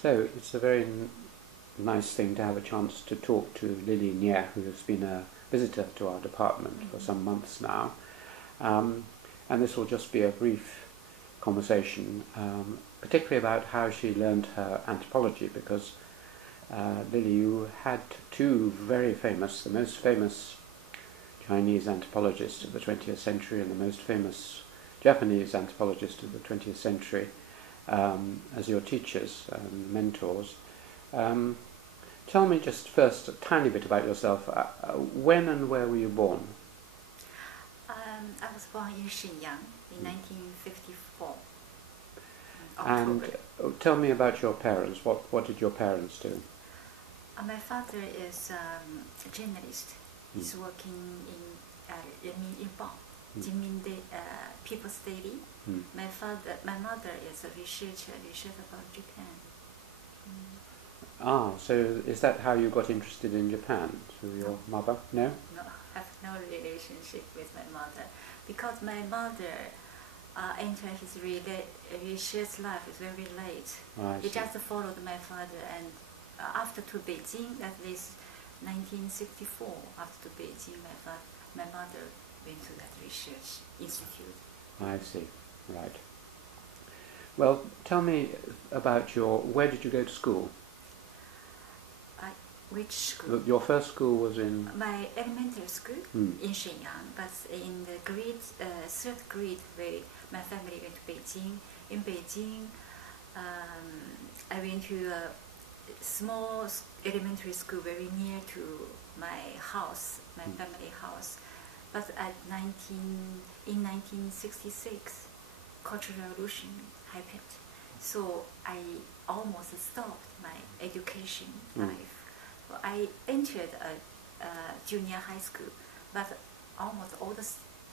So it's a very nice thing to have a chance to talk to Lillie Nie, who has been a visitor to our department for some months now. And this will just be a brief conversation, particularly about how she learned her anthropology, because Lillie, you had two very famous, the most famous Chinese anthropologist of the 20th century and the most famous Japanese anthropologist of the 20th century as your teachers and mentors. Tell me just first a tiny bit about yourself. When and where were you born? I was born in Shenyang in 1954. And tell me about your parents. What did your parents do? My father is a journalist. He's working in Jinmin People's Daily. My mother is a researcher about Japan. Ah, so is that how you got interested in Japan? Through your mother? No? No, I have no relationship with my mother. Because my mother entered his research life very late. He just followed my father, and after to Beijing, at least 1964, after to Beijing, my mother went to that research institute. I see, right. Well, tell me about where did you go to school? Which school? Your first school was in? My elementary school in Shenyang, but in the third grade, my family went to Beijing. In Beijing, I went to a small elementary school very near to my house, my family house. But in 1966, Cultural Revolution happened. So I almost stopped my education life. I entered a junior high school, but almost all the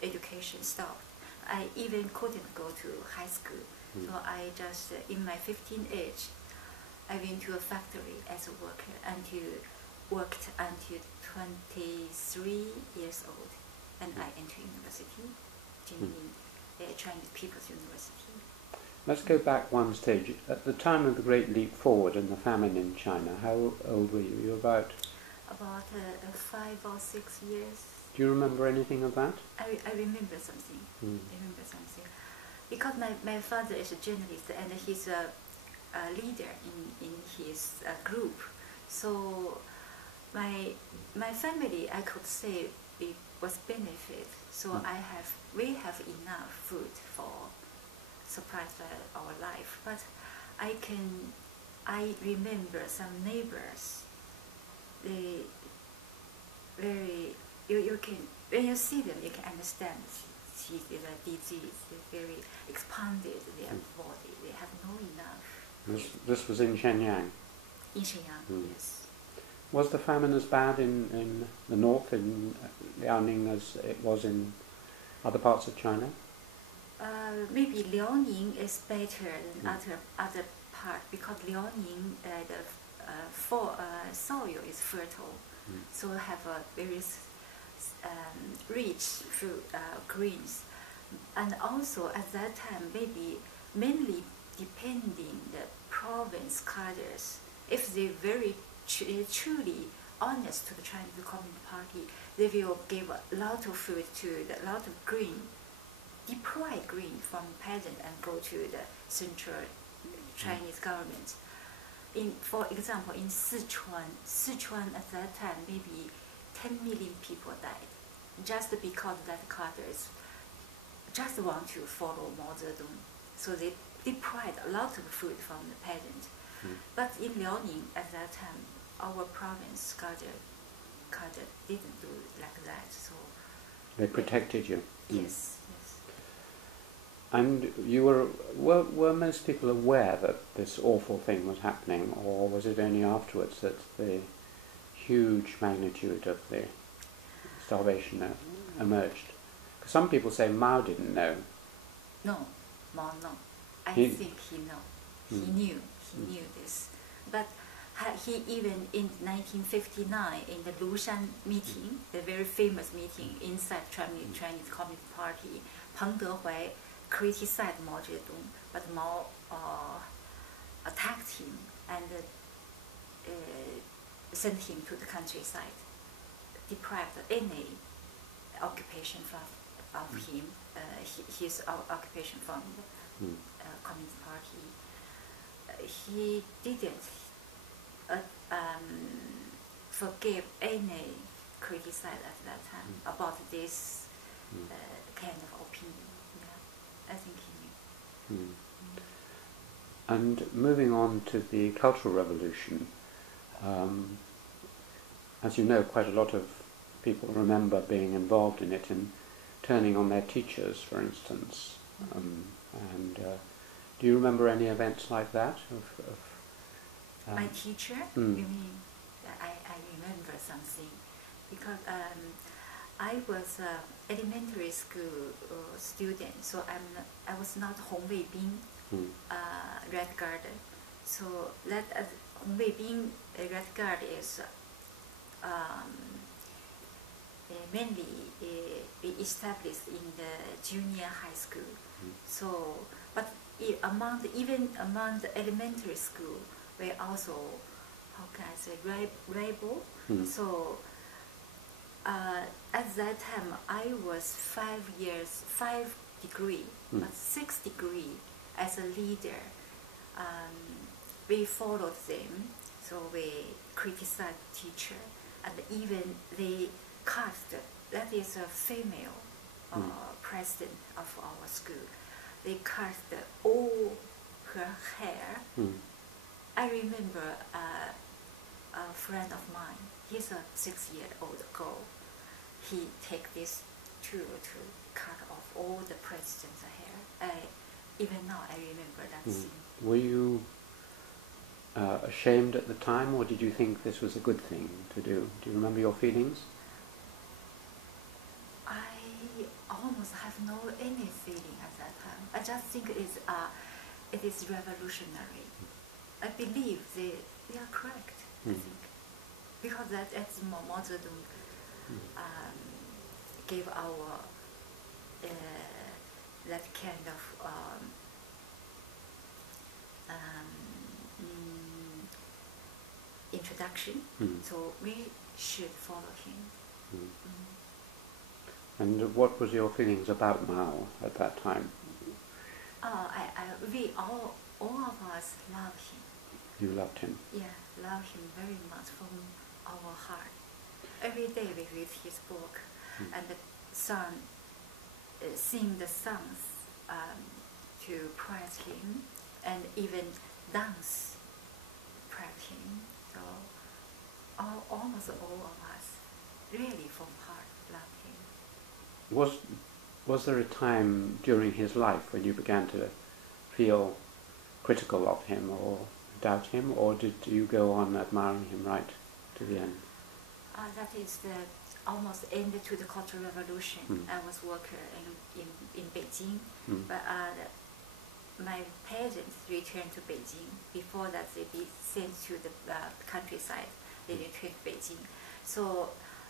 education stopped. I even couldn't go to high school. So I just, in my 15th age, I went to a factory as a worker worked until 23 years old. And I entered university, Jinmin Chinese People's University. Let's go back one stage. At the time of the Great Leap Forward and the famine in China, how old were you? You were about 5 or 6 years. Do you remember anything of that? I remember something. Because my father is a journalist and he's a leader in his group. So my family, I could say, it was benefit. So we have enough food for surprise our life, but I remember some neighbors. They you can, when you see them, you can understand the disease. They're very expanded. Their body. They have no enough. This was in Shenyang. In Shenyang, yes. Was the famine as bad in the north, in Liaoning, as it was in other parts of China? Maybe Liaoning is better than other part, because Liaoning the soil is fertile, so have a very rich fruit greens, and also at that time maybe mainly depending the province cadres, if they very truly honest to the Chinese Communist Party, they will give a lot of food to a lot of green. Deploy green from peasant and go to the central Chinese government. For example, in Sichuan at that time, maybe 10 million people died, just because that cadres just want to follow Mao Zedong. So they deprived a lot of food from the peasant. But in Liaoning at that time, our province cadre didn't do like that. So they protected you. Yes. And were most people aware that this awful thing was happening, or was it only afterwards that the huge magnitude of the starvation emerged? Because some people say Mao didn't know. No, Mao no. I think he knew. He knew this. But he even in 1959 in the Lushan meeting, the very famous meeting inside Chinese Communist Party, Peng Dehuai criticized Mao Zedong, but Mao attacked him and sent him to the countryside, deprived any occupation of him, his occupation from the Communist Party. He didn't forgive any criticism at that time about this kind of opinion. Yeah, I think he knew. And moving on to the Cultural Revolution, as you know, quite a lot of people remember being involved in it and turning on their teachers, for instance. Do you remember any events like that? My teacher? You mean? I remember something because I was an elementary school student, so I was not Hong Wei Bin Red Guard. So that Hong Wei Bin Red Guard is mainly established in the junior high school. So, but even among the elementary school, we also, how can I say, rebel. So at that time, I was 5 degree, but 6 degree as a leader. We followed them, so we criticized teacher, and even they cast, that is a female president of our school. They cast all her hair. I remember a friend of mine, he's a 6-year-old girl. He take this tool to cut off all the president's hair. Even now I remember that scene. Were you ashamed at the time, or did you think this was a good thing to do? Do you remember your feelings? I almost have no any feeling at that time. I just think it is revolutionary. I believe they are correct, I think. Because that's Mao Zedong gave our that kind of introduction, so we should follow him. And what was your feelings about Mao at that time? We all of us love him. You loved him? Yeah, love him very much from our heart. Every day we read his book and sing the songs to praise him, and even dance praise him. So almost all of us really from heart love him. Was there a time during his life when you began to feel critical of him or doubt him, or did you go on admiring him right to the end? That is the almost end to the Cultural Revolution. I was worker in Beijing, but my parents returned to Beijing. Before that, they be sent to the countryside. They returned to Beijing. So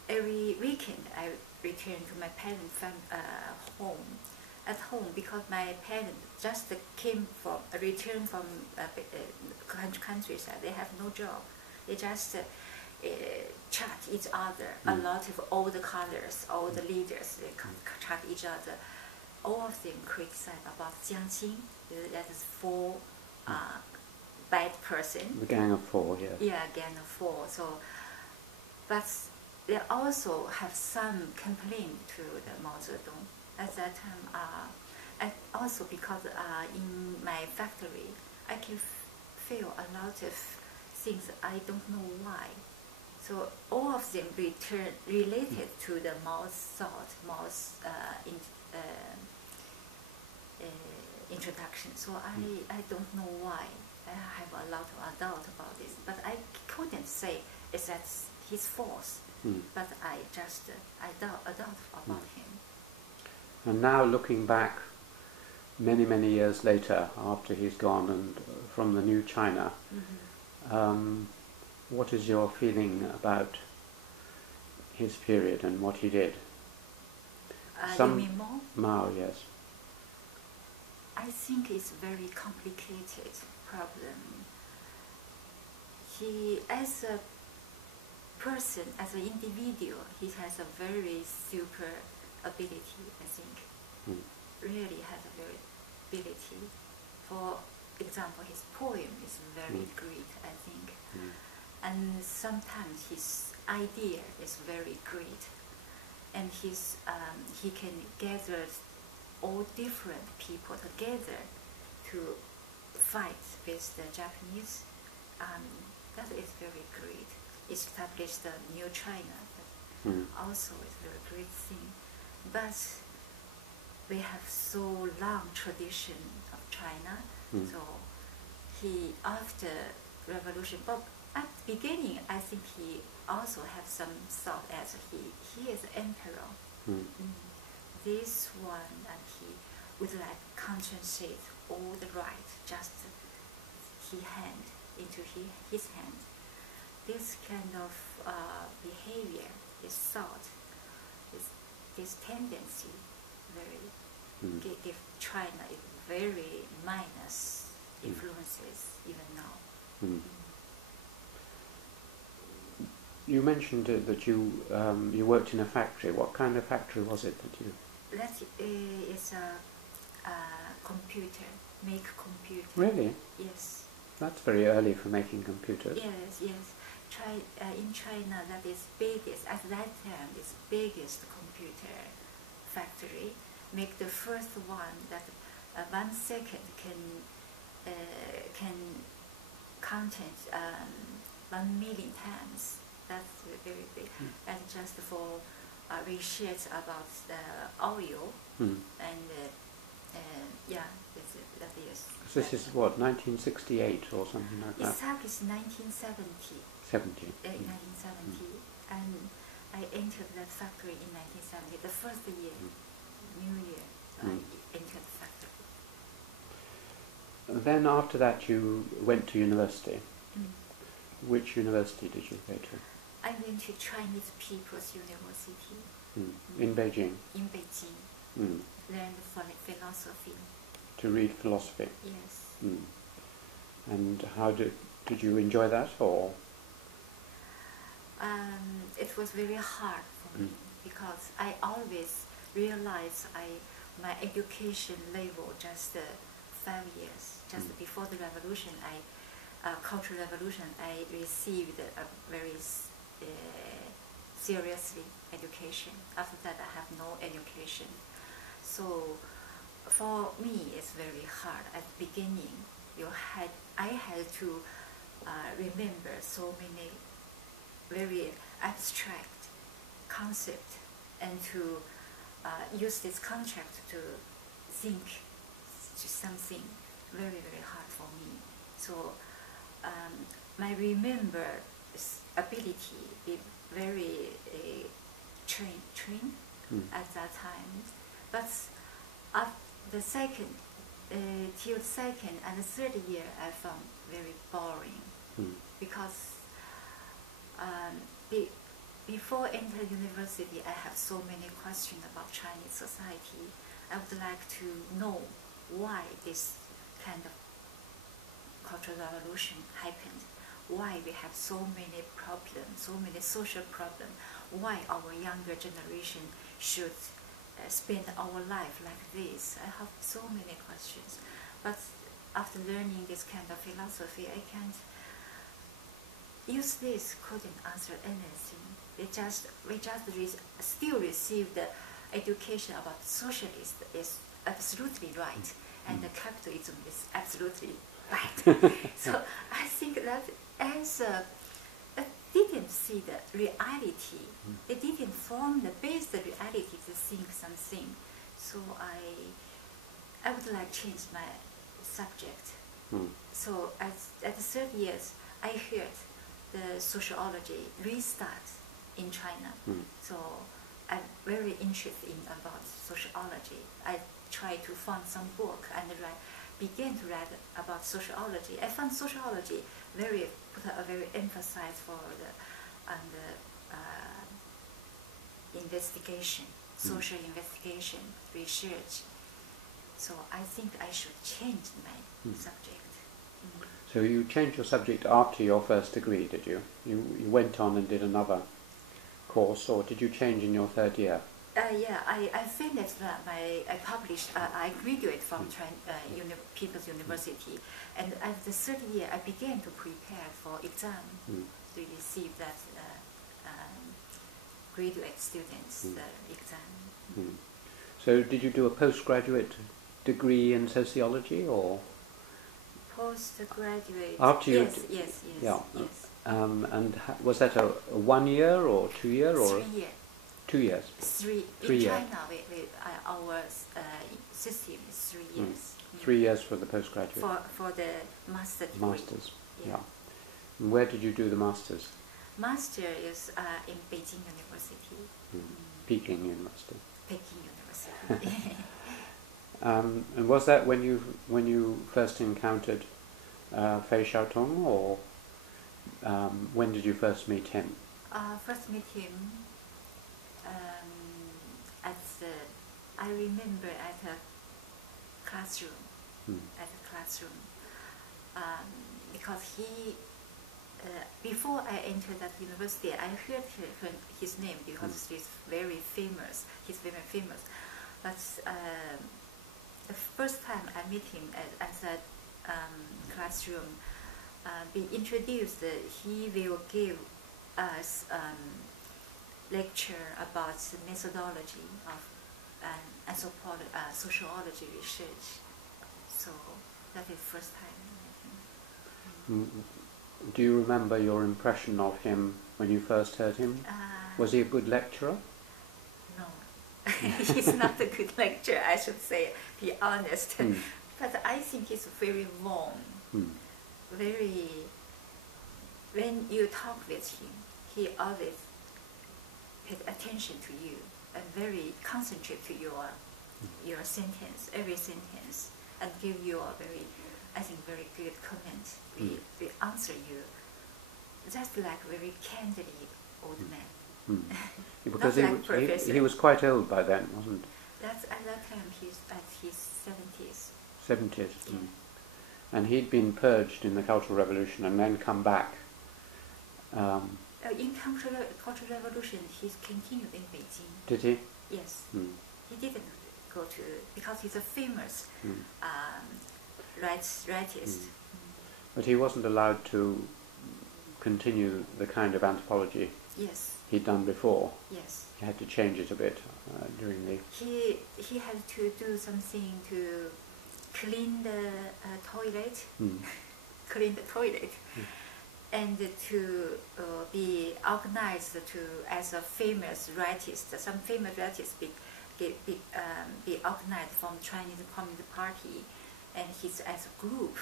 every weekend, I returned to my parents' home. At home, because my parents just returned from countryside. They have no job. They just chat each other. A lot of all the colors, all the leaders, they chat each other. All of them criticize about Jiang Qing. That is 4 bad person. The Gang of 4, yeah. Yeah, Gang of 4. So, but they also have some complaint to the Mao Zedong. At that time, and also because in my factory, I can feel a lot of things I don't know why. So all of them related to the Mao's thought, Mao's introduction. So I don't know why. I have a lot of doubt about this, but I couldn't say it's his fault. But I doubt about him. And now looking back many, many years later, after he's gone and from the new China, what is your feeling about his period and what he did? You mean Mao? Mao, yes. I think it's very complicated problem. he, as a person, as an individual, he has a very super ability, I think. Really has a very ability. For example, his poem is very great, I think. And sometimes his idea is very great. And his, he can gather all different people together to fight with the Japanese. That is very great. Established the new China. Also is a very great thing. But we have so long tradition of China. So he, after revolution, but at the beginning, I think he also have some thought as he is emperor. This one, and he would like concentrate all the right, just he hand into his hand. This kind of behavior, this thought, this tendency, very give China a very minus influences even now. You mentioned that you worked in a factory. What kind of factory was it that you? That is a computer, make computer. Really? Yes. That's very early for making computers. Yes, yes. In China, that is biggest, at that time, is biggest computer factory. Make the first one that 1 second can content 1 million times. That's very big. And just for research about the oil and yeah, that is. So this is what, 1968 or something like that? Established 1970. 70. 1970, and I entered that factory in 1970. The first year, New Year, I entered the factory. Then after that, you went to university. Which university did you go to? I went to Chinese People's University. In Beijing? In Beijing. Learned philosophy. To read philosophy? Yes. And how did you enjoy that, or? It was very hard for me because I always realized my education level just 5 years. Just before the revolution, Cultural Revolution, I received a very seriously education. After that, I have no education. So for me, it's very hard. At the beginning, I had to remember so many very abstract concepts and to use this concept to think to something very, very hard for me. So my remember ability be very trained at that time. But at the second, till second and third year, I found very boring because before entering university, I have so many questions about Chinese society. I would like to know why this kind of cultural revolution happened, why we have so many problems, so many social problems, why our younger generation should spend our life like this. I have so many questions. But after learning this kind of philosophy, I can't use this, couldn't answer anything. We still receive the education about socialist is absolutely right, and the capitalism is absolutely right. So I think that as didn't see the reality, they didn't form the base the reality to think something. So I would like to change my subject. So at the third years, I heard the sociology restart in China. So I'm very interested in about sociology. I tried to find some book and began to write about sociology. I found sociology put a very emphasis for the investigation, social investigation, research. So I think I should change my subject. So So you changed your subject after your first degree, did you? You went on and did another course, or did you change in your third year? Yeah, I finished I published, I graduated from People's University, and at the third year I began to prepare for exam to receive that graduate students exam. So did you do a postgraduate degree in sociology, or? Postgraduate, After you yes. And was that a 1 year or 2 year or? 3 years. 2 years. In years. China, our system is 3 years. 3 years for the postgraduate. For the master degree. Masters, yeah. And where did you do the masters? Master is in Beijing University. Peking University. Peking University. And was that when you first encountered Fei Xiaotong, or when did you first meet him? First meet him I remember at a classroom. Because he before I entered that university, I heard his name because he's very famous. He's very famous, but the first time I met him at that classroom, be introduced, he will give us lecture about the methodology of sociology research. So that is the first time I met him. Do you remember your impression of him when you first heard him? Was he a good lecturer? No, he's not a good lecturer, I should say, be honest. But I think he's very warm. Very, when you talk with him, he always paid attention to you and very concentrate to your sentence, every sentence, and give you a very good comment. We answer you just like very candidly old man. Because like he was quite old by then, wasn't he? At that time he's at his 70s. 70s. Yeah. And he'd been purged in the Cultural Revolution and then come back. In Cultural Revolution, he continued in Beijing. Did he? Yes. He didn't go to, because he's a famous rightist. But he wasn't allowed to continue the kind of anthropology he'd done before. Yes. He had to change it a bit during the... He had to do something to clean the toilet, and to be organized as a famous rightist. Some famous rightists be organized from Chinese Communist Party, and he's as a group.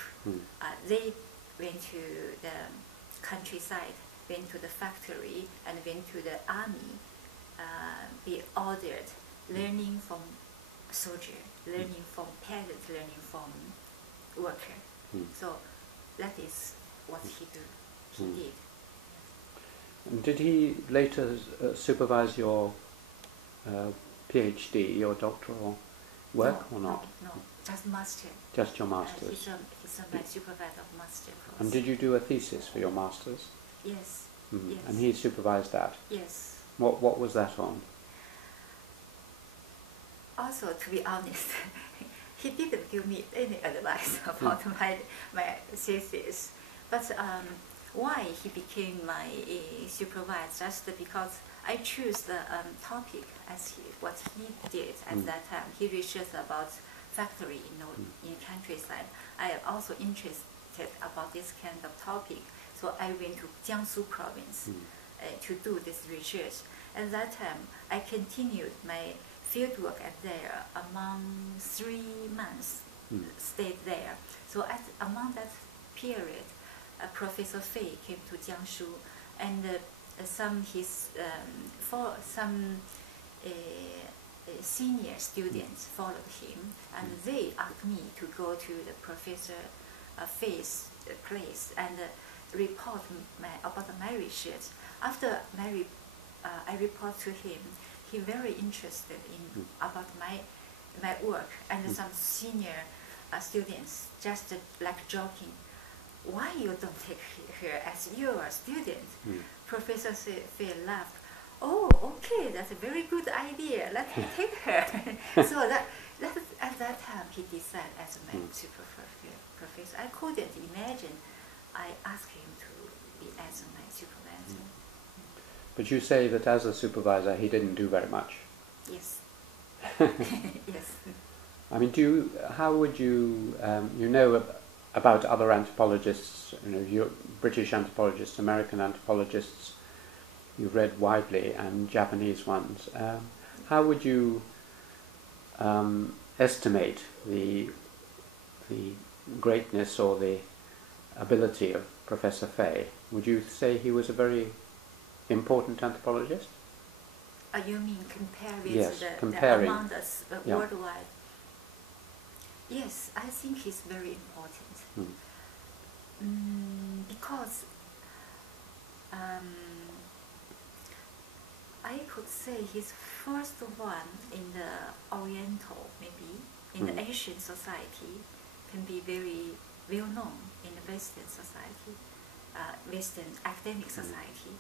They went to the countryside, went to the factory, and went to the army. Be ordered, learning from soldier, learning from peasant, learning from worker. So that is what he did. And did he later supervise your PhD, your doctoral work, or not? No, just master. Just your master's. He's my supervisor of master course. And did you do a thesis for your master's? Yes. Yes. And he supervised that? Yes. What was that on? Also, to be honest, he didn't give me any advice about my thesis. But why he became my supervisor? Just because I choose the topic as what he did at that time. He researched about factory in countryside. I am also interested about this kind of topic. So I went to Jiangsu province to do this research. At that time, I continued my fieldwork there among 3 months, stayed there. So among that period, Professor Fei came to Jiangsu, and some senior students followed him, and they asked me to go to the Professor Fei's place and report about my research. After I report to him, he very interested in about my work, and some senior students just like joking, why you don't take her as your student? Professor Fei laughed. Oh, okay, that's a very good idea. Let me take her. So that at that time he decided as my super professor. I couldn't imagine I asked him to be as my supervisor. But you say that as a supervisor he didn't do very much. Yes. Yes. I mean, how would you, you know about other anthropologists, British anthropologists, American anthropologists, you've read widely, and Japanese ones. How would you estimate the greatness or the ability of Professor Fei? Would you say he was a very important anthropologist? You mean compare with yes, the among us worldwide? Yes, I think he's very important. Because I could say he's first one in the Oriental, maybe, in the Asian society, can be very well known in the Western society, Western academic society.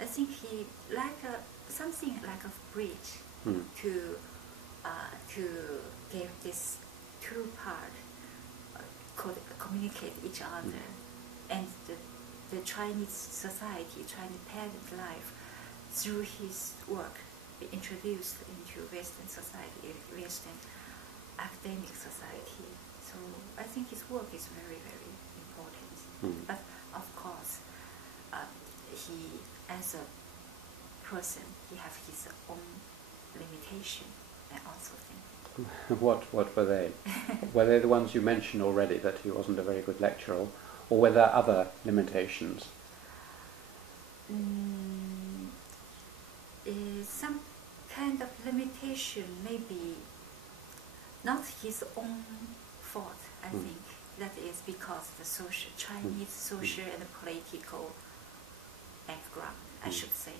I think he something like a bridge to give this two part communicate each other, and the Chinese society, Chinese parent life, through his work, be introduced into Western society, Western academic society. So I think his work is very, very important. But of course, he, as a person, he has his own limitation, I also think. What were they? Were they the ones you mentioned already, that he wasn't a very good lecturer, or were there other limitations? Some kind of limitation, maybe not his own fault, I think. That is because the Chinese social and political background, I should say.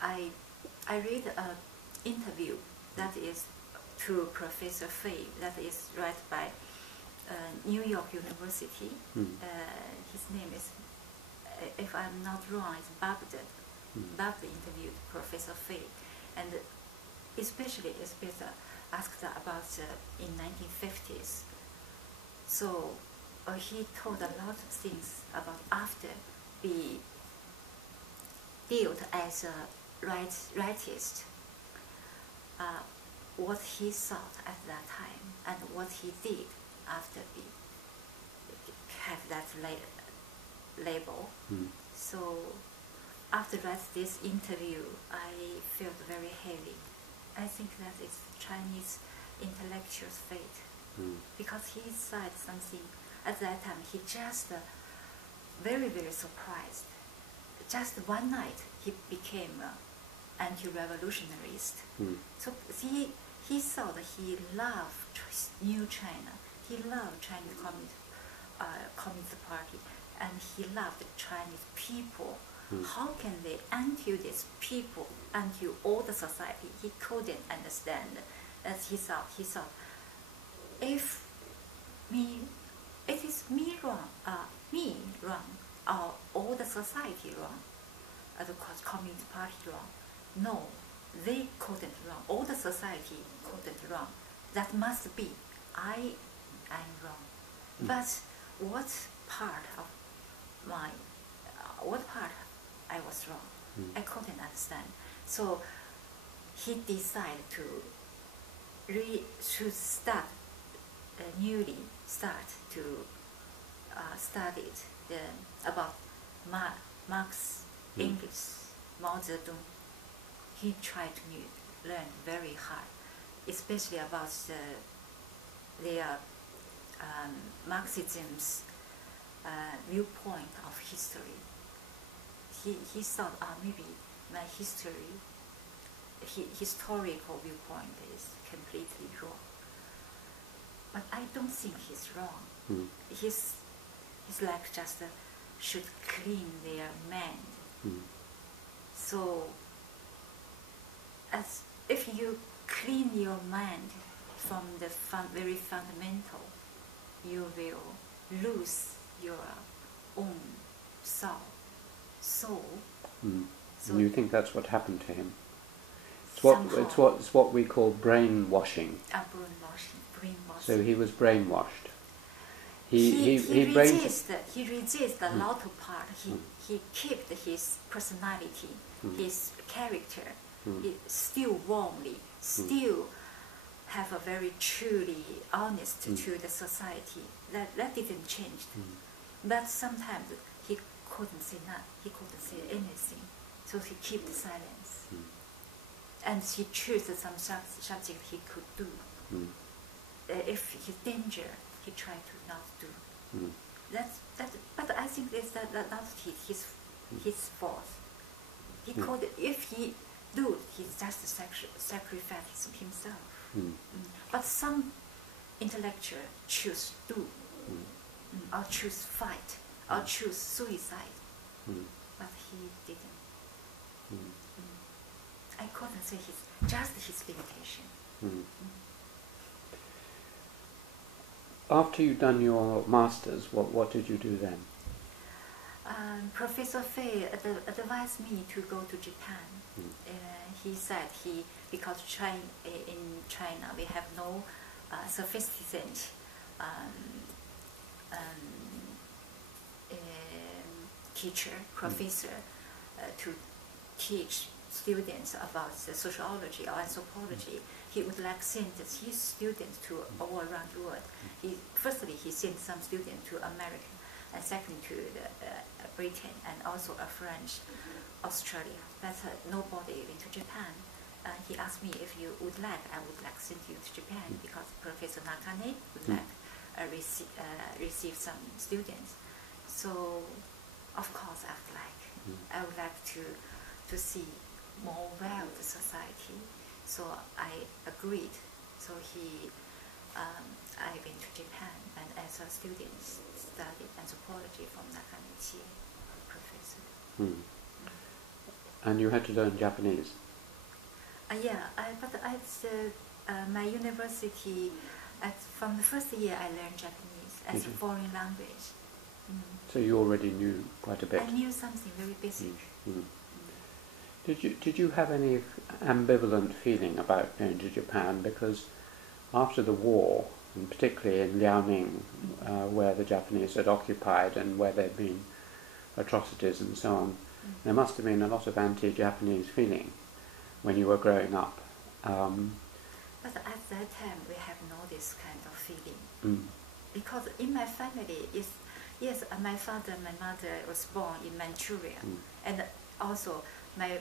I read an interview that is to Professor Fei, that is read by New York University. His name is, if I'm not wrong, it's Babda. Babda interviewed Professor Fei, and especially asked about in 1950s. So he told a lot of things about after be built as a rightist, what he thought at that time and what he did after we have that label. So after this interview, I felt very heavy. I think that it's Chinese intellectual's fate, because he said something at that time. He just very, very surprised. Just one night, he became anti-revolutionarist. So he thought that he loved New China. He loved Chinese Communist Party, and he loved Chinese people. How can they until these people, until all the society? He couldn't understand. As he thought, if it is me wrong, or all the society wrong, the Communist Party wrong. No, they couldn't wrong. All the society couldn't wrong. That must be I'm wrong. But what part I was wrong? I couldn't understand. So he decided to newly start to study about Marx, Engels, Mao Zedong. He tried to learn very hard, especially about their Marxism's viewpoint of history. He thought, maybe my historical viewpoint is completely wrong. But I don't think he's wrong. He's like just should clean their mind. So as if you clean your mind from the very fundamental, you will lose your own soul. So And you think that's what happened to him? It's what we call brainwashing. Brainwashing. So he was brainwashed. He resists the latter part. He kept his personality, his character. He still warmly, still have a very truly honest to the society. That didn't change. But sometimes he couldn't say that. He couldn't say anything. So he kept silence. And he chose some subject he could do. If he's danger, he tried to not do. But I think that's not his fault. He could, if he do, he just sacrificed himself. But some intellectual choose do, or choose fight, or choose suicide. But he didn't. I couldn't say just his limitation. After you'd done your masters, what did you do then? Professor Fei advised me to go to Japan. He said because in China we have no sophisticated teacher, professor to teach students about the sociology or anthropology. He would like send his students to all around the world. Firstly, he sent some students to America, and second to Britain, and also French, Australia. But nobody went to Japan. He asked me if you would like, I would like send you to Japan because Professor Nakane would like receive some students. So, of course, I would like to see more world society. So I agreed. So I went to Japan, and as a student studied anthropology from Nakane professor. And you had to learn Japanese? But at my university, from the first year I learned Japanese as a foreign language. So you already knew quite a bit? I knew something very basic. Did you have any ambivalent feeling about going to Japan? Because after the war, and particularly in Liaoning, where the Japanese had occupied and where there had been atrocities and so on, there must have been a lot of anti-Japanese feeling when you were growing up. But at that time we have no this kind of feeling. Because in my family, yes, my father and my mother was born in Manchuria, and also my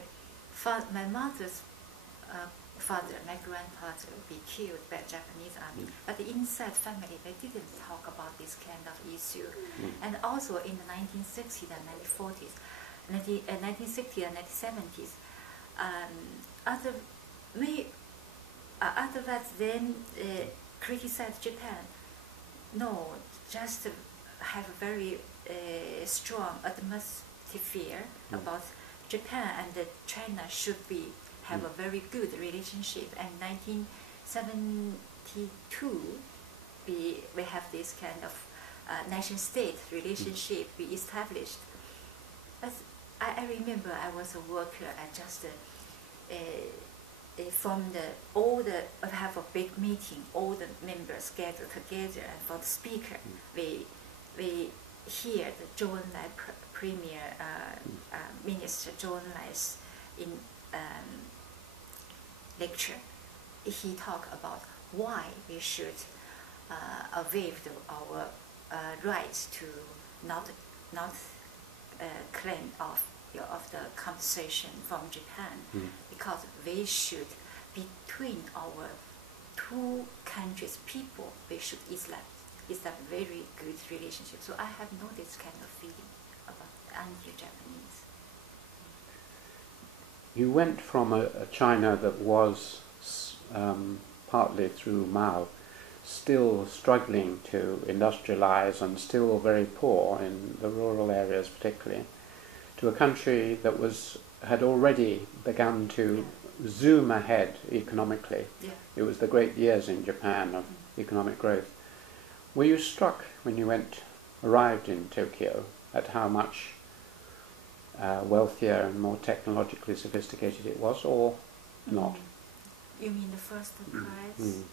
mother's father, my grandfather, be killed by Japanese army. But inside family, they didn't talk about this kind of issue. And also in the 1960s and 1940s, 1960s and 1970s, others then criticized Japan. No, just have a very strong atmosphere about Japan and China should have a very good relationship. And 1972, we have this kind of nation-state relationship we established. As I remember, I was a worker. I just have a big meeting. All the members gather together, and for the speaker, we hear the Zhou Enlai Premier Minister Zhou Enlai's in lecture. He talked about why we should waive our rights to not claim of the compensation from Japan, because we should, between our two countries' people, we should establish very good relationship. So I have no this kind of feeling about anti-Japanese. You went from a China that was partly through Mao, still struggling to industrialize and still very poor in the rural areas particularly, to a country that had already begun to zoom ahead economically. It was the great years in Japan of economic growth. Were you struck when you arrived in Tokyo at how much wealthier and more technologically sophisticated it was, or not? You mean the first surprise? Mm.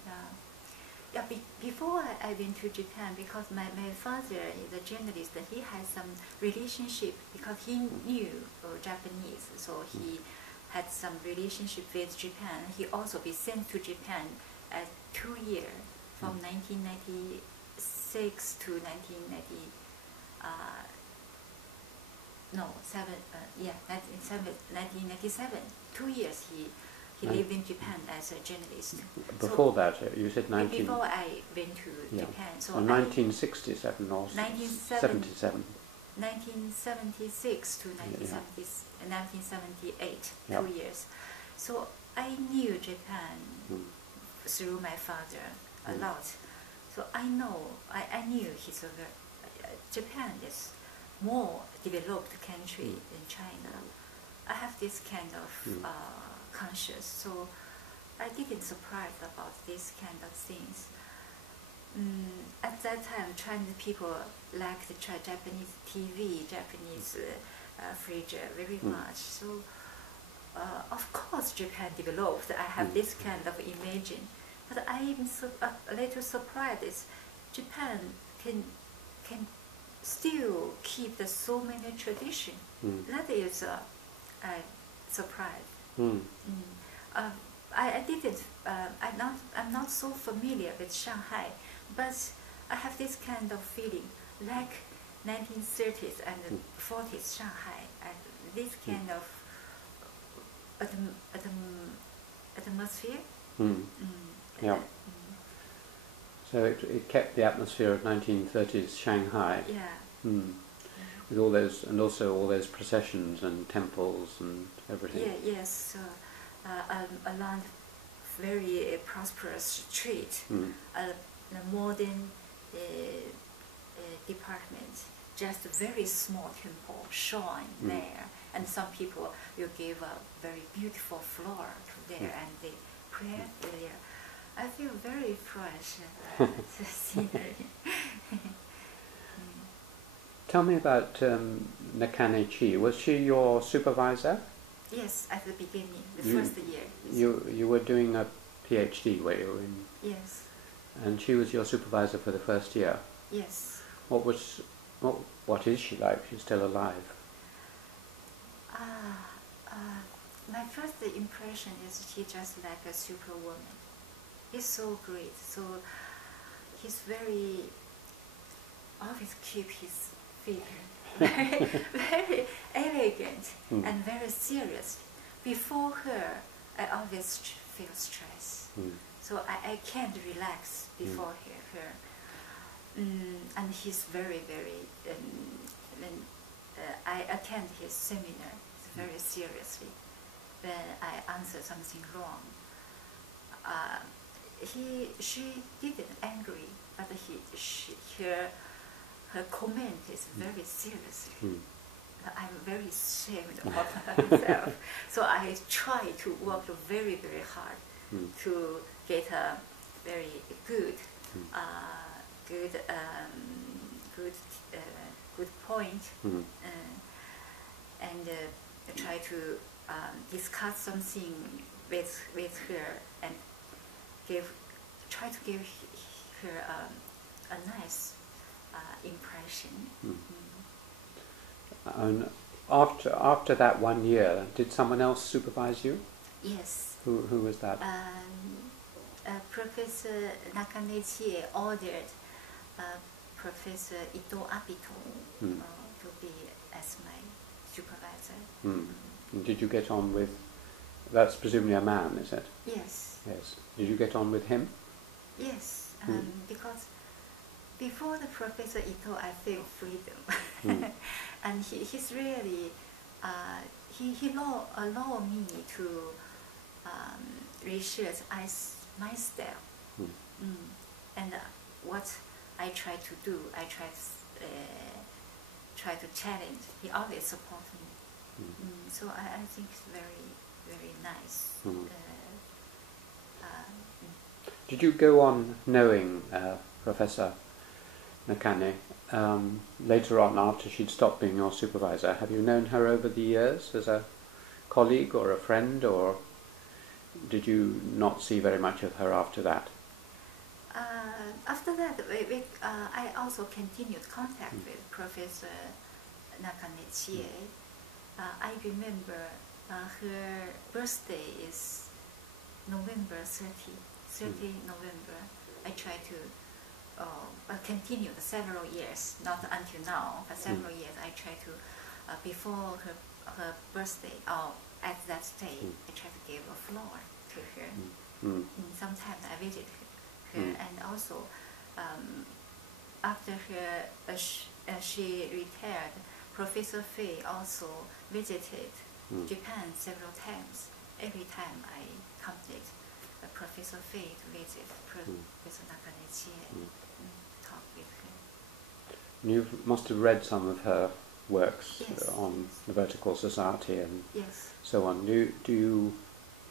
Yeah, before I went to Japan, because my father is a journalist, and he had some relationship, because he knew Japanese, so he had some relationship with Japan. He also be sent to Japan at 2 years, from 1996 to 1997. 2 years he lived in Japan as a journalist. Before that, you said before I went to Japan. So 1967 or 1977. 1976 to 1978, 2 years. So I knew Japan through my father a lot. So I knew Japan is more developed country than China. I have this kind of conscious, so I didn't surprise about this kind of things. At that time, Chinese people liked the Japanese TV, Japanese fridge very much. So, of course, Japan developed. I have this kind of imagine, but I am a little surprised. Is Japan can still keep so many traditions. That is a surprise. I didn't. I'm not so familiar with Shanghai, but I have this kind of feeling, like 1930s and 40s Shanghai, and this kind of atmosphere. Yeah. So it kept the atmosphere of 1930s Shanghai. Yeah. With all those, and also all those processions and temples and everything. Yeah. Yes. Along very prosperous street, a modern department, just a very small temple showing there, and some people will give a very beautiful floor to there and they pray there. I feel very fresh the scenery. Tell me about Nakane Chi. Was she your supervisor? Yes, at the beginning, the first year. You were doing a PhD, were you? Yes. And she was your supervisor for the first year? Yes. What is she like? She's still alive. My first impression is she's just like a superwoman. He's so great. So he's always keep his figure very elegant and very serious. Before her, I always feel stress. So I can't relax before her. And he's very, when I attend his seminar very seriously. When I answer something wrong, she didn't angry, but her comment is very serious. I'm very ashamed of myself. So I try to work very, very hard to get a very good point, and try to discuss something with her and try to give her a nice impression. And after that 1 year, did someone else supervise you? Yes. Who was that? Professor Nakane Chi ordered Professor Ito Abito to be as my supervisor. And did you get on with? That's presumably a man, is it? Yes. Yes. Did you get on with him? Yes, because before the Professor Ito, I feel freedom, and he's really he allow me to research my style, and what I try to do, I try to challenge. He always supports me, so I think it's very, very nice. Did you go on knowing Professor Nakane, later on after she'd stopped being your supervisor. Have you known her over the years as a colleague or a friend, or did you not see very much of her after that? After that, I also continued contact with Professor Nakane. I remember her birthday is November 30 November. I tried to continue several years, not until now, but several years. I tried to, before her birthday, or at that day, I tried to give a flower to her. Sometimes I visit her, and also after her, she retired, Professor Fei also visited Japan several times. Every time I contact Professor Fei to visit Professor Nakane and talk with her. You must have read some of her works on yes. the Vertical Society and yes. so on. Do you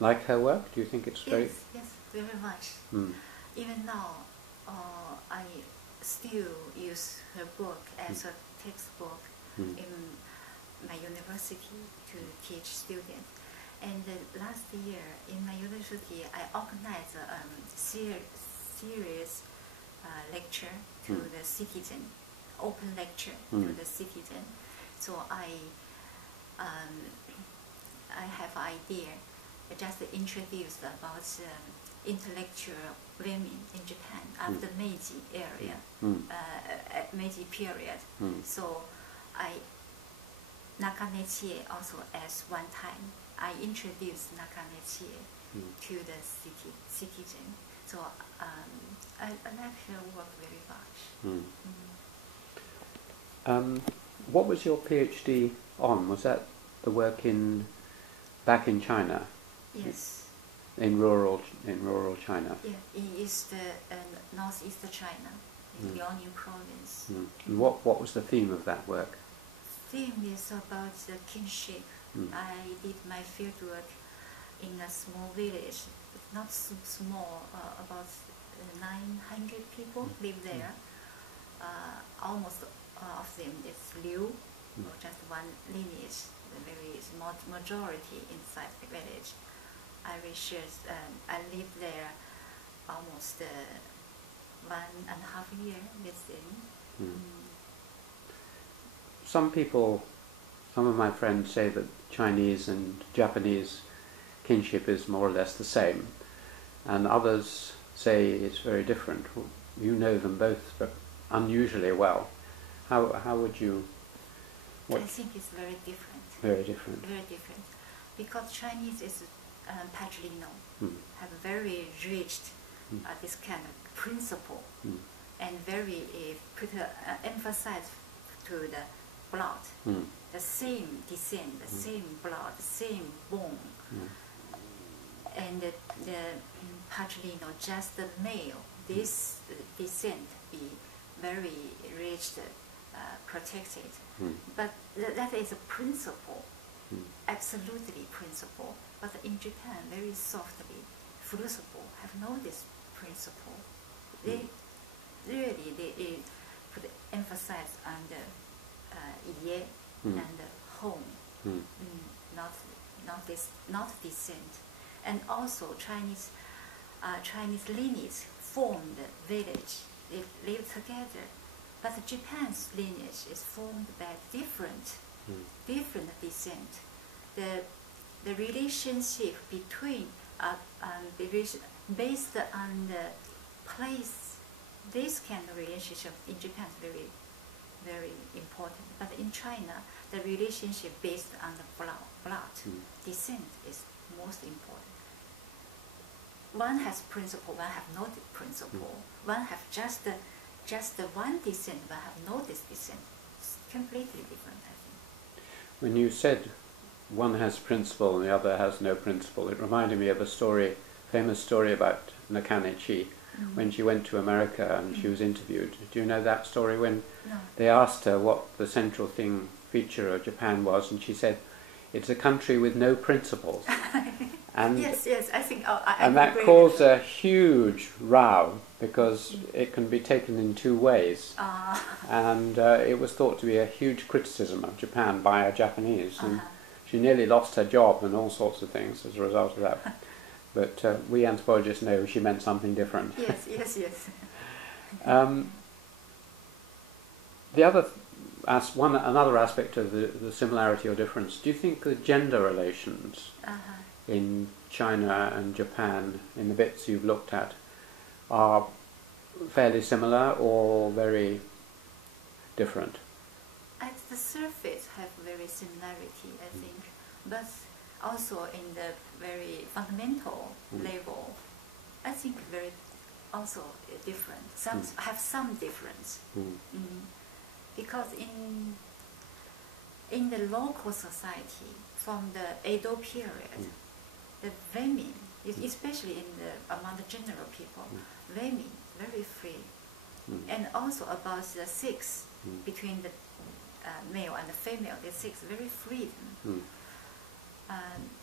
like her work? Do you think it's very... Yes, very much. Even now, I still use her book as a textbook in my university to teach students. And last year in my university, I organized a series lecture to the citizen, open lecture to the citizen. So I have idea, I just introduced about intellectual women in Japan after Meiji area, Meiji period. So Nakane also as one time I introduced Nakane to the citizen. So I like her work very much. What was your PhD on? Was that the work back in China? Yes. In rural China? Yeah, in northeast China, in Lilie province. And what was the theme of that work? Theme is about the kinship. I did my fieldwork in a small village, not so small, about 900 people live there. Almost all of them is Liu, or just one lineage. There is majority inside the village. I researched, I lived there almost 1.5 years with them. Some of my friends say that Chinese and Japanese kinship is more or less the same, and others say it's very different. You know them both unusually well. How would you... I think it's very different. Very different. Very different. Because Chinese is patrilineal, have very rich this kind of principle, and very emphasize to the blood, the same descent, the same blood, the same bone, and the patrilineal, just the male, this descent be very rich, protected. But that is a principle, absolutely principle. But in Japan, very softly, flexible, have no this principle. They really they put emphasis on the Ye and the home, not descent. And also Chinese lineage formed village. They live together. But Japan's lineage is formed by different descent. The relationship between based on the place, this kind of relationship in Japan is very, very important. But in China, the relationship based on the blood descent is most important. One has principle, one have no principle. One have just one descent, but have no this descent. It's completely different, I think. When you said one has principle and the other has no principle, it reminded me of a famous story about Nakane when she went to America and she was interviewed. Do you know that story? When they asked her what the central feature of Japan was, and she said, "It's a country with no principles." And yes, I think I and that agree caused with a huge row because it can be taken in two ways. And it was thought to be a huge criticism of Japan by a Japanese, and she nearly lost her job and all sorts of things as a result of that. But we anthropologists know she meant something different. Yes, yes, yes. The other another aspect of the similarity or difference, do you think the gender relations in China and Japan, in the bits you've looked at, are fairly similar or very different? At the surface have very similarity, I think, but also in the very fundamental level, I think very also different. Some have some difference. Because in the local society, from the Edo period, the women, especially among the general people, women very free, and also about the sex between the male and the female, the sex very free.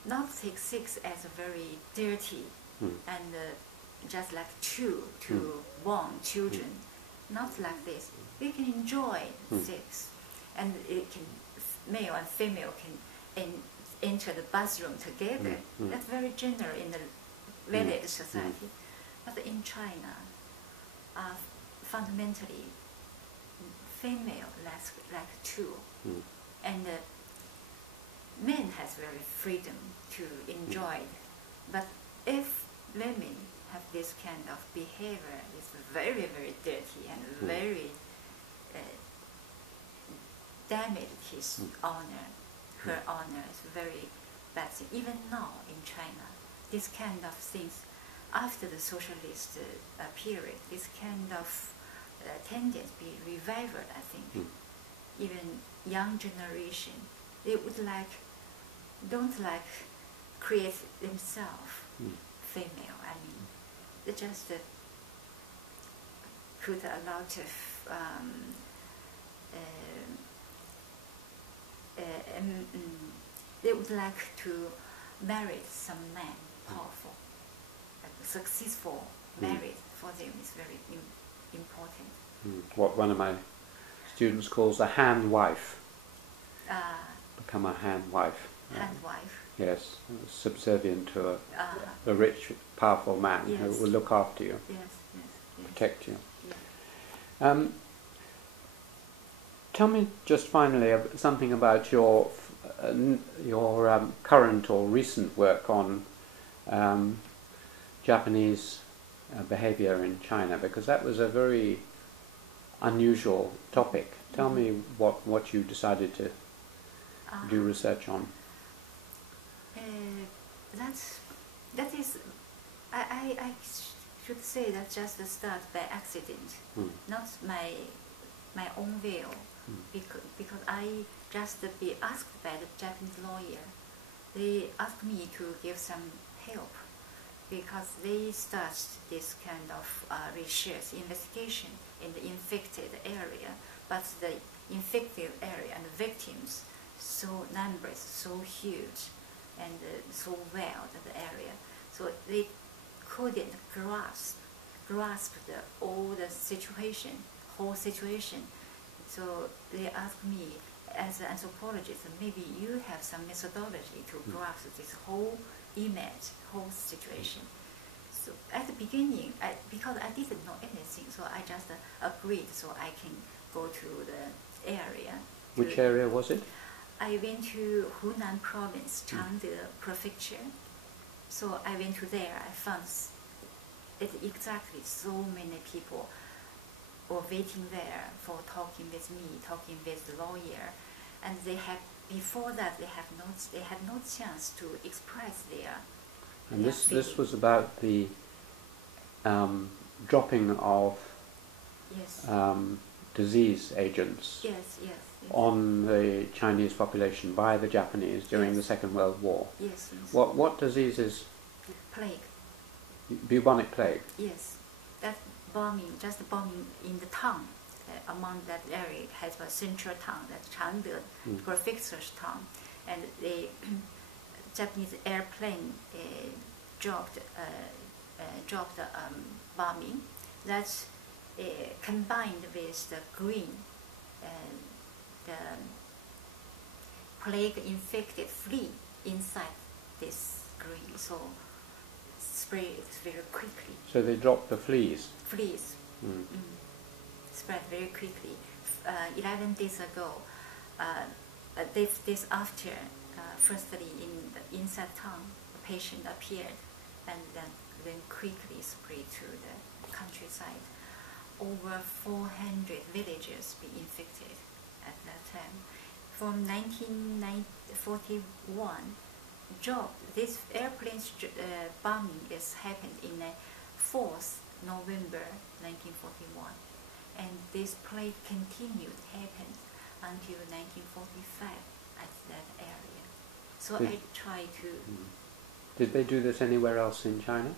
Not take sex as a very dirty and just like to born children. Not like this. We can enjoy sex, and male and female can enter the bathroom together. That's very general in the village society. But in China, fundamentally, female like two, and men has very freedom to enjoy it. But if women have this kind of behavior, it's very, very dirty and very damage his honor, her honor. Is very bad thing. Even now in China, this kind of things, after the socialist period, this kind of tendency be revived, I think. Even young generation, they would don't create themselves female. I mean, they just put a lot of they would like to marry some man, powerful, successful. Married for them is very important. What one of my students calls a hand wife. Become a hand wife. Hand wife. Yes, subservient to a rich, powerful man who will look after you, protect you. Yes. Tell me just finally something about your current or recent work on Japanese behavior in China, because that was a very unusual topic. Tell me what you decided to do research on. That is, I should say that just a start by accident, not my own will, because I just be asked by the Japanese lawyer. They asked me to give some help because they start this kind of research, investigation in the infected area, but the infected area and the victims so numerous, so huge, and so well the area, so they couldn't grasp whole situation. So they asked me, as an anthropologist, maybe you have some methodology to grasp this whole image, whole situation. So at the beginning, because I didn't know anything, so I just agreed so I can go to the area. Which area was it? I went to Hunan province, Changde prefecture. So I went to there, I found it exactly so many people were waiting there for talking with me, talking with the lawyer, and before that they had no chance to express their. And this was about the dropping of disease agents on the Chinese population by the Japanese during the Second World War. Yes. What diseases? Plague. Bubonic plague. Yes, that bombing in the town. Among that area has a central town, that's Changde prefecture's town, and Japanese airplane dropped bombing that combined with the green, the plague-infected flea inside this green, so spread very quickly. So they dropped the fleas? Fleas. Spread very quickly. 11 days ago, this after, firstly in the inside town, a patient appeared and then quickly spread to the countryside. Over 400 villagers be infected at that time. From 1941, this airplane bombing is happened in 4th November 1941, and this plague continued happened until 1945 at that area. So I tried to. Did they do this anywhere else in China?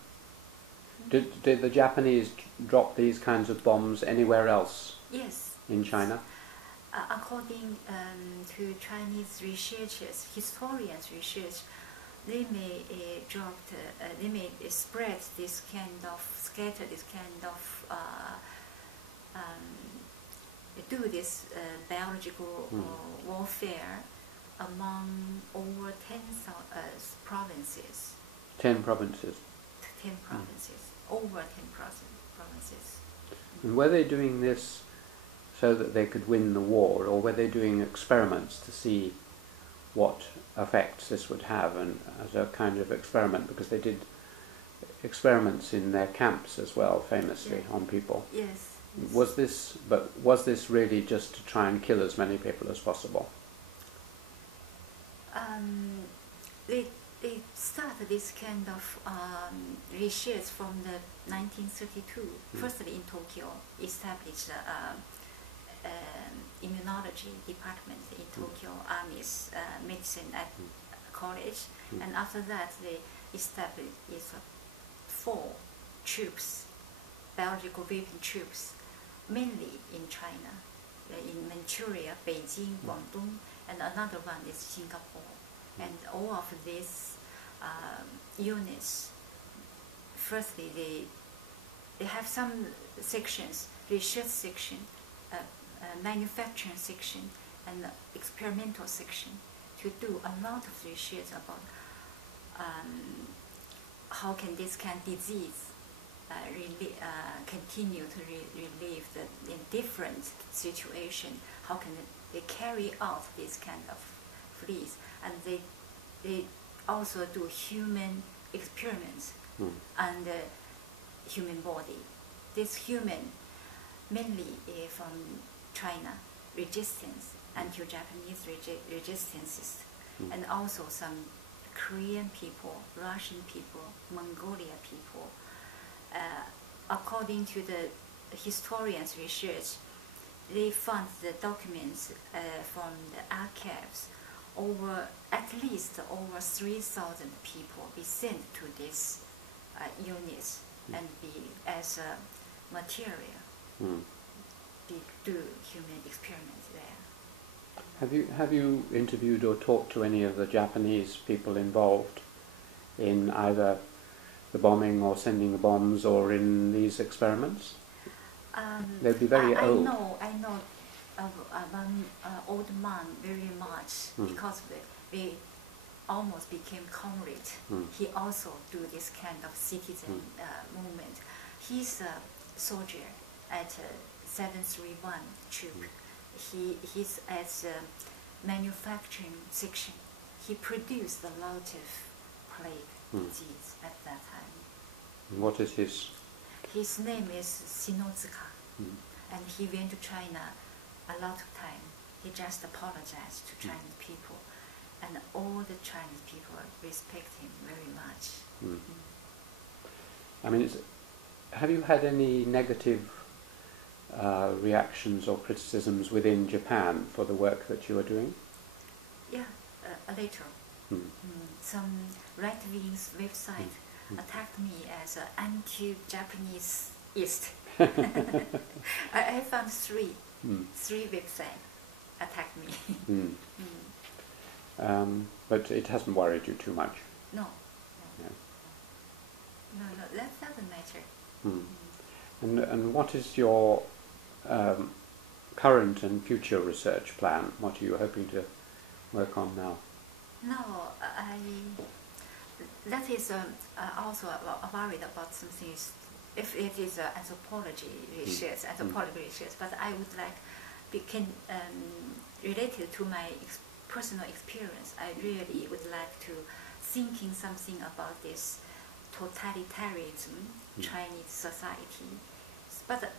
Did the Japanese drop these kinds of bombs anywhere else? Yes. In China? According to Chinese researchers, historians research, they may they may spread this kind of, scatter this kind of, do this biological warfare among over 10 provinces. 10 provinces? 10 provinces, over 10 provinces. And were they doing this so that they could win the war, or were they doing experiments to see what effects this would have, and as a kind of experiment, because they did experiments in their camps as well, famously, on people? Yes. Was this really just to try and kill as many people as possible? They started this kind of research from the 1932. Firstly, in Tokyo, established immunology department in Tokyo Army's medicine at college, and after that they established 4 troops, biological weapon troops, mainly in China, in Manchuria, Beijing, Guangdong, and another one is Singapore. And all of these units, firstly they have some sections, research section, manufacturing section, and experimental section, to do a lot of research about how can this kind of disease continue to relieve in different situations, how can they carry out this kind of fleas, and they also do human experiments on the human body. This human, mainly from China, resistance, anti-Japanese resistances, and also some Korean people, Russian people, Mongolia people. According to the historians' research, they found the documents from the archives. At least over 3,000 people be sent to these units and be as a material, do human experiments there. Have you interviewed or talked to any of the Japanese people involved in either the bombing or sending the bombs or in these experiments? They'd be very old. I know one old man very much, because we almost became comrades. He also do this kind of citizen movement. He's a soldier at 731 troop. He's at the manufacturing section. He produced a lot of plague disease at that time. What is his? His name is Shinozuka, and he went to China a lot of time. He just apologized to Chinese people, and all the Chinese people respect him very much. I mean, have you had any negative reactions or criticisms within Japan for the work that you are doing? Yeah, a little. Some right-wing website attacked me as an anti-Japaneseist. I found three websites attacked me. But it hasn't worried you too much. No. No. No, that doesn't matter. And what is your current and future research plan? What are you hoping to work on now? No, that is also worried about some things. If it is anthropology research, but I would like become related to my personal experience. I really would like to thinking something about this totalitarianism Chinese society. But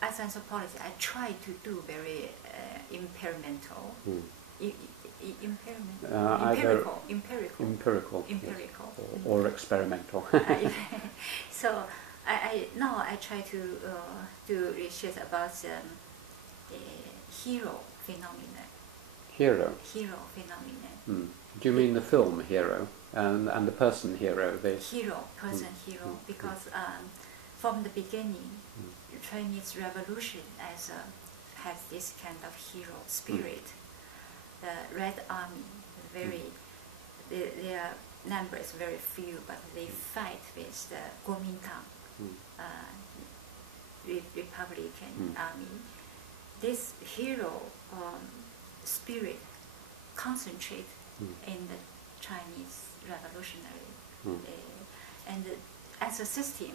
as anthropology, I try to do very empirical. Empirical, yes. or experimental. So now I try to do research about hero phenomenon. Hero phenomenon. Do you mean the film Hero and the person Hero? Hero, because from the beginning, the Chinese Revolution has this kind of hero spirit. The Red Army, their number is very few, but they fight with the Kuomintang, Republican Army. This hero spirit concentrate in the Chinese revolutionary. And as a system,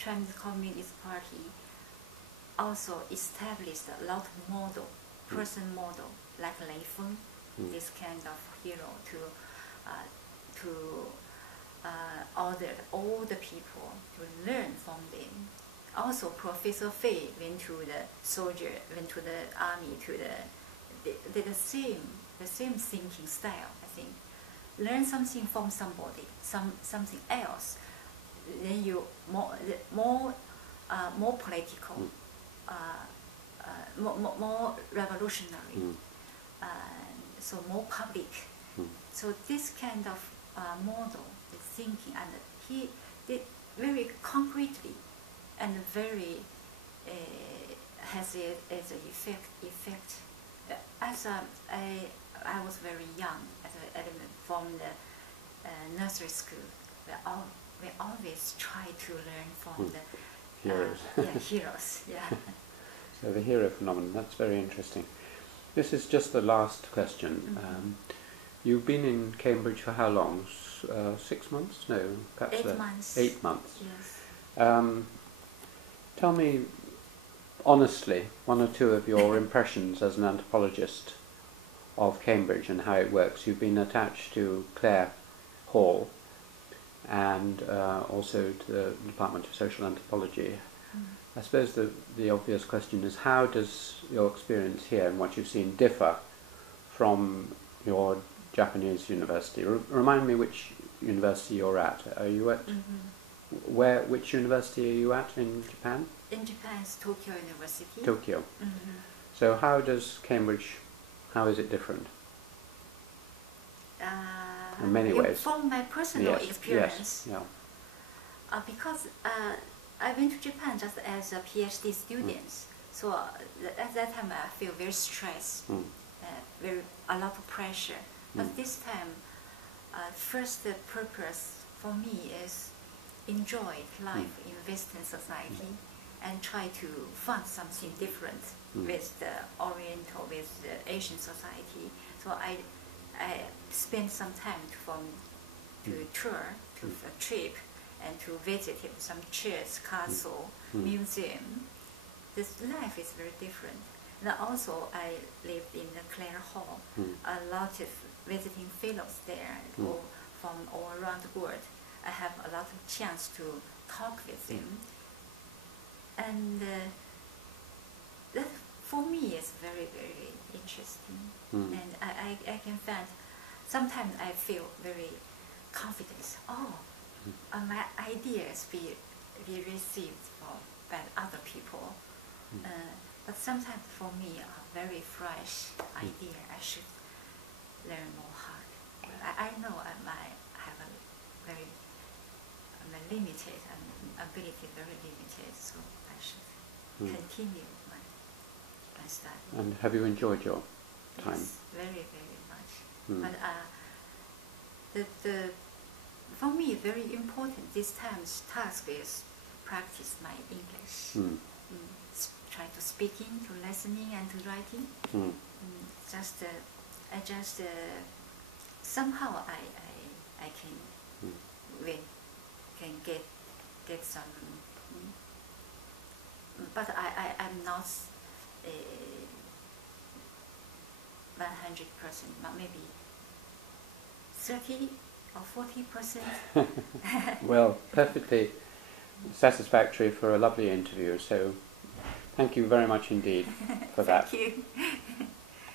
Chinese Communist Party also established a lot of model, person model, like Lei Feng, this kind of hero to order all the people to learn from them. Also, Professor Fei went to the army, the same thinking style, I think. Learn something from somebody, something else, then you more political, more revolutionary, so more public. So this kind of model, the thinking, and he did very concretely and very has it as an effect. As I was very young, from the nursery school, we always try to learn from the heroes. Heroes. Yeah. So the hero phenomenon, that's very interesting. This is just the last question. You've been in Cambridge for how long? 6 months? No, perhaps 8 months. 8 months. Yes. Tell me honestly one or two of your impressions as an anthropologist of Cambridge and how it works. You've been attached to Clare Hall and also to the Department of Social Anthropology. I suppose the obvious question is, how does your experience here and what you've seen differ from your Japanese university? Remind me which university you're at. Are you at which university are you at in Japan? In Japan, it's Tokyo University. Tokyo. So how does Cambridge, how is it different? In many ways. From my personal experience, because I went to Japan just as a PhD student, so at that time I feel very stressed, a lot of pressure. But this time, first the purpose for me is enjoy life in Western society and try to find something different with the Oriental, with the Asian society. So I spent some time to tour, to a trip, and to visit some church, castle, museum. This life is very different. And also I lived in the Clare Hall. A lot of visiting fellows there from all around the world. I have a lot of chance to talk with them. And that for me is very, very interesting. And I can find, sometimes I feel very confident. My ideas be received by other people. But sometimes for me, a very fresh idea, I should learn more hard. I know I have a very limited ability, very limited, so I should continue my study. And have you enjoyed your time? Yes, very, very much. But for me, very important this time's task is practice my English. Try to speaking, to listening, and to writing. Somehow I can get some. But I'm not 100%, but maybe 30 or 40%. Well, perfectly satisfactory for a lovely interview. So, thank you very much indeed for that. Thank you.